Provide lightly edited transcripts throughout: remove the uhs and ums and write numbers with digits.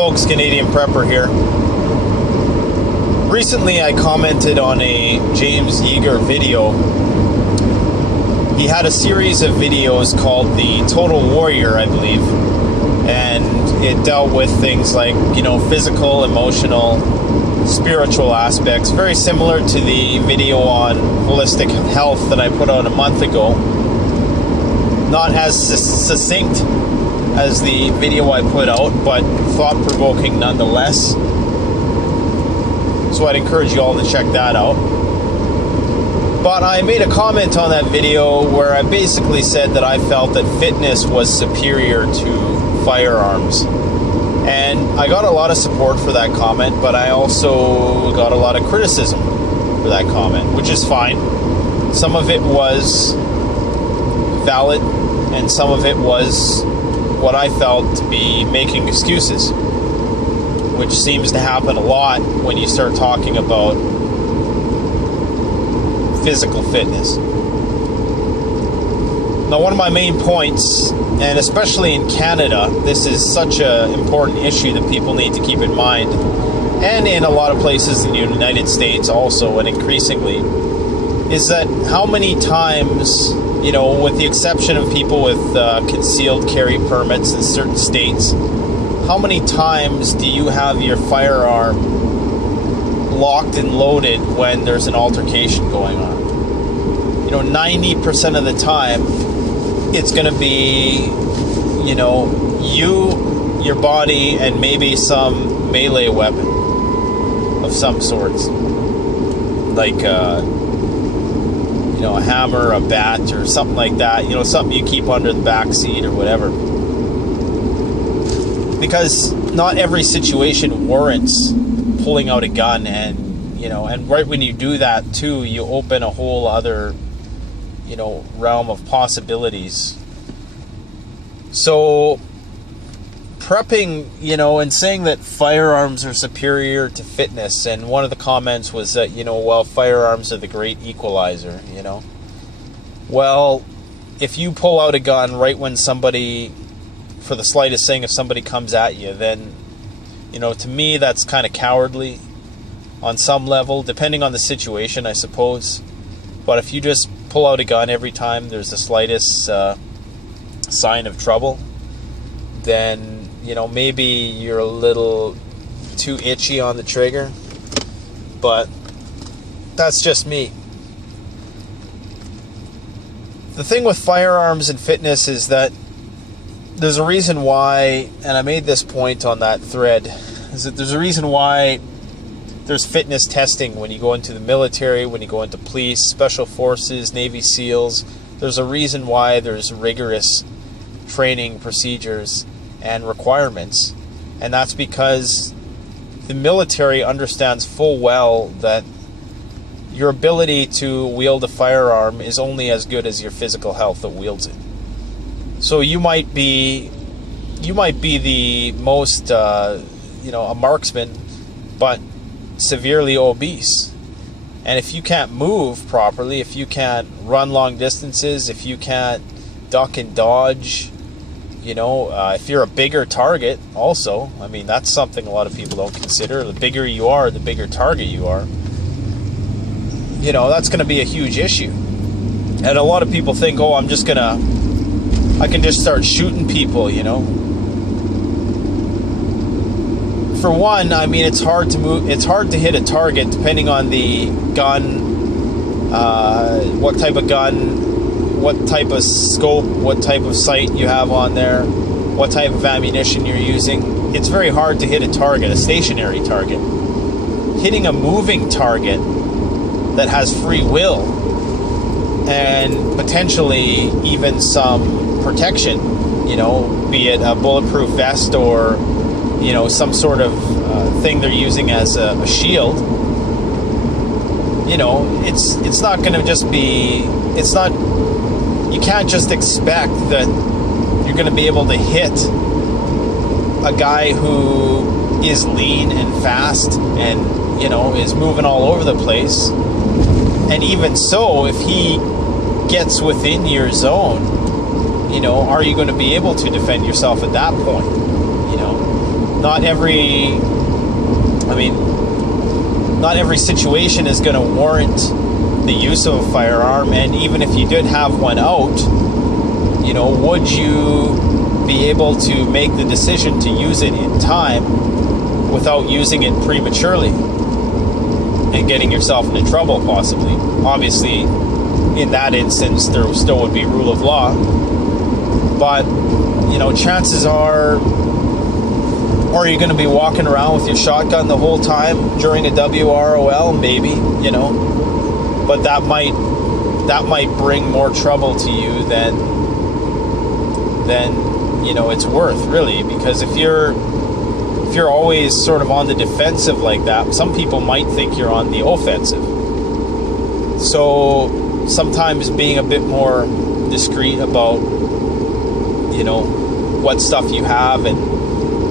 folks, Canadian Prepper here. Recently I commented on a James Yeager video. He had a series of videos called the Total Warrior, I believe, and it dealt with things like, physical, emotional, spiritual aspects, very similar to the video on holistic health that I put out a month ago. Not as succinct as the video I put out, but thought-provoking nonetheless. So I'd encourage you all to check that out. But I made a comment on that video where I basically said that I felt that fitness was superior to firearms. And I got a lot of support for that comment, but I also got a lot of criticism for that comment, which is fine. Some of it was valid, and some of it was what I felt to be making excuses, which seems to happen a lot when you start talking about physical fitness. Now, one of my main points, and especially in Canada, this is such an important issue that people need to keep in mind, and in a lot of places in the United States also, and increasingly, is that how many times, with the exception of people with concealed carry permits in certain states, how many times do you have your firearm locked and loaded when there's an altercation going on? 90% of the time, it's going to be, you, your body, and maybe some melee weapon of some sorts. Like, a hammer, a bat, or something like that. Something you keep under the back seat or whatever. Because not every situation warrants pulling out a gun, and right when you do that too, you open a whole other, realm of possibilities. So prepping, and saying that firearms are superior to fitness, and one of the comments was that, firearms are the great equalizer, Well, if you pull out a gun right when somebody, for the slightest thing, if somebody comes at you, then, to me, that's kind of cowardly on some level, depending on the situation, I suppose. But if you just pull out a gun every time there's the slightest sign of trouble, then, maybe you're a little too itchy on the trigger. But that's just me. The thing with firearms and fitness is that there's a reason why, and I made this point on that thread, is that there's a reason why there's fitness testing when you go into the military, when you go into police, special forces, Navy SEALs. There's a reason why there's rigorous training procedures and requirements. And that's because the military understands full well that your ability to wield a firearm is only as good as your physical health that wields it. So you might be the most, a marksman, but severely obese. And if you can't move properly, if you can't run long distances, if you can't duck and dodge, if you're a bigger target also, that's something a lot of people don't consider. The bigger you are, the bigger target you are. That's going to be a huge issue. And a lot of people think, I can just start shooting people, For one, it's hard to move. It's hard to hit a target depending on the gun, what type of gun, what type of scope, what type of sight you have on there, what type of ammunition you're using. It's very hard to hit a target, a stationary target. Hitting a moving target that has free will and potentially even some protection, be it a bulletproof vest or some sort of thing they're using as a shield. It's not going to just be. It's not. You can't just expect that you're going to be able to hit a guy who is lean and fast and is moving all over the place. And even so, if he gets within your zone, are you going to be able to defend yourself at that point? not every situation is going to warrant the use of a firearm. And even if you did have one out, would you be able to make the decision to use it in time without using it prematurely and getting yourself into trouble, possibly? Obviously, in that instance, there still would be rule of law. But, chances are you going to be walking around with your shotgun the whole time during a WROL? Maybe, but that might bring more trouble to you than it's worth, really. Because if you're always sort of on the defensive like that, some people might think you're on the offensive. So sometimes being a bit more discreet about what stuff you have and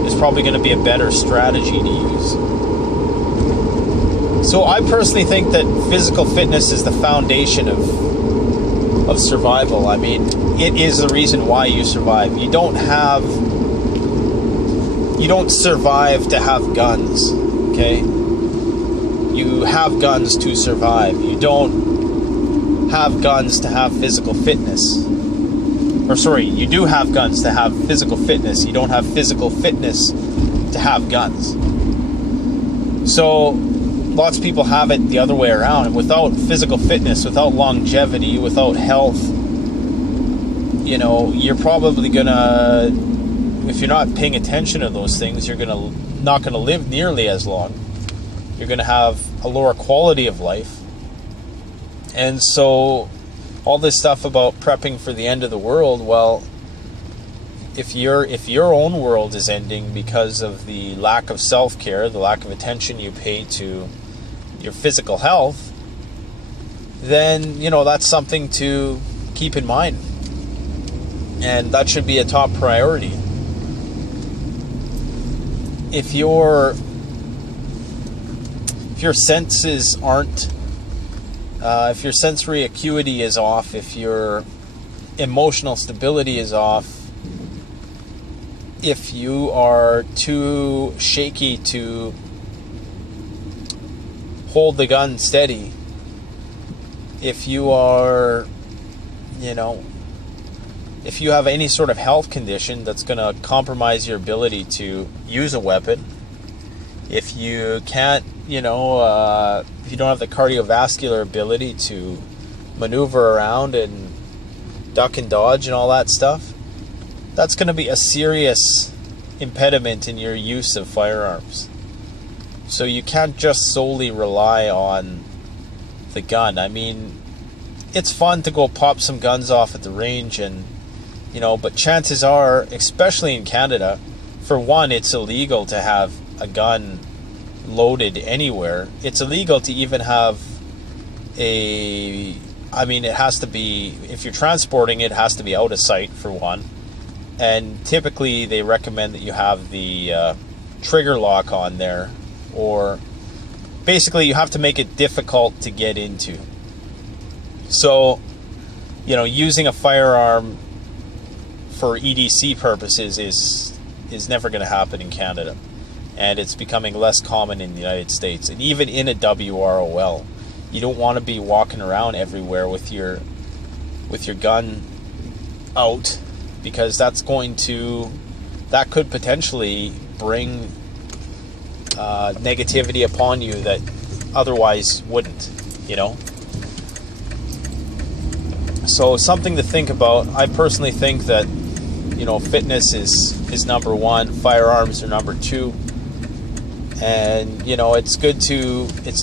is probably going to be a better strategy to use. So I personally think that physical fitness is the foundation of survival. I mean, it is the reason why you survive. You don't survive to have guns, okay? You have guns to survive. You don't have guns to have physical fitness. Or sorry, you do have guns to have physical fitness. You don't have physical fitness to have guns. So lots of people have it the other way around. And without physical fitness, without longevity, without health, you're probably gonna, if you're not paying attention to those things, you're not gonna live nearly as long. You're gonna have a lower quality of life. And so all this stuff about prepping for the end of the world, well, if your own world is ending because of the lack of self-care, the lack of attention you pay to your physical health, then that's something to keep in mind, and that should be a top priority. If your senses aren't if your sensory acuity is off, if your emotional stability is off, if you are too shaky to hold the gun steady, if you are, if you have any sort of health condition that's going to compromise your ability to use a weapon, if you can't, if you don't have the cardiovascular ability to maneuver around and duck and dodge and all that stuff, that's going to be a serious impediment in your use of firearms. So you can't just solely rely on the gun. I mean, it's fun to go pop some guns off at the range and, but chances are, especially in Canada, for one, it's illegal to have a gun loaded anywhere. It's illegal to even have it has to be, if you're transporting it, has to be out of sight, for one. And typically they recommend that you have the trigger lock on there, or basically you have to make it difficult to get into. So, using a firearm for EDC purposes is never going to happen in Canada. And it's becoming less common in the United States. And even in a WROL, you don't want to be walking around everywhere with your gun out, because that could potentially bring negativity upon you that otherwise wouldn't, So something to think about. I personally think that, fitness is number one, firearms are number two. And it's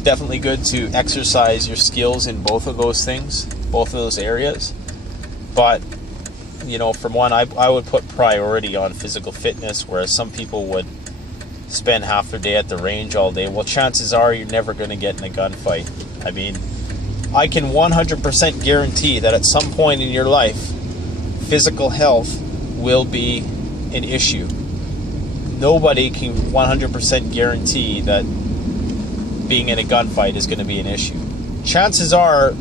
definitely good to exercise your skills in both of those things, both of those areas. But from one, I would put priority on physical fitness, whereas some people would spend half their day at the range all day. Well, chances are you're never going to get in a gunfight. I mean, I can 100% guarantee that at some point in your life, physical health will be an issue. Nobody can 100% guarantee that being in a gunfight is going to be an issue. Chances are,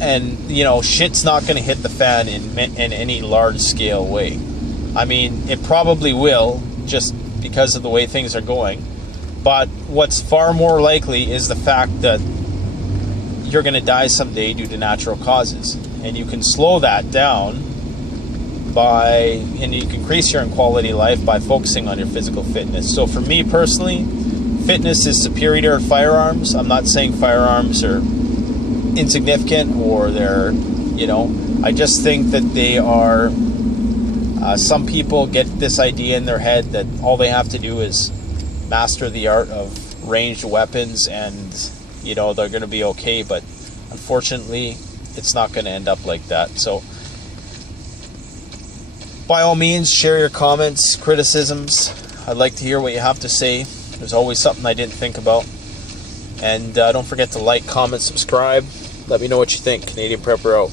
and shit's not going to hit the fan in any large scale way. I mean, it probably will, just because of the way things are going. But what's far more likely is the fact that you're going to die someday due to natural causes. And you can slow that down and you can increase your quality of life by focusing on your physical fitness. So for me personally, fitness is superior to firearms. I'm not saying firearms are insignificant or they're, I just think that they are, some people get this idea in their head that all they have to do is master the art of ranged weapons and, they're going to be okay. But unfortunately, it's not going to end up like that. So by all means, share your comments, criticisms. I'd like to hear what you have to say. There's always something I didn't think about. And don't forget to like, comment, subscribe. Let me know what you think. Canadian Prepper out.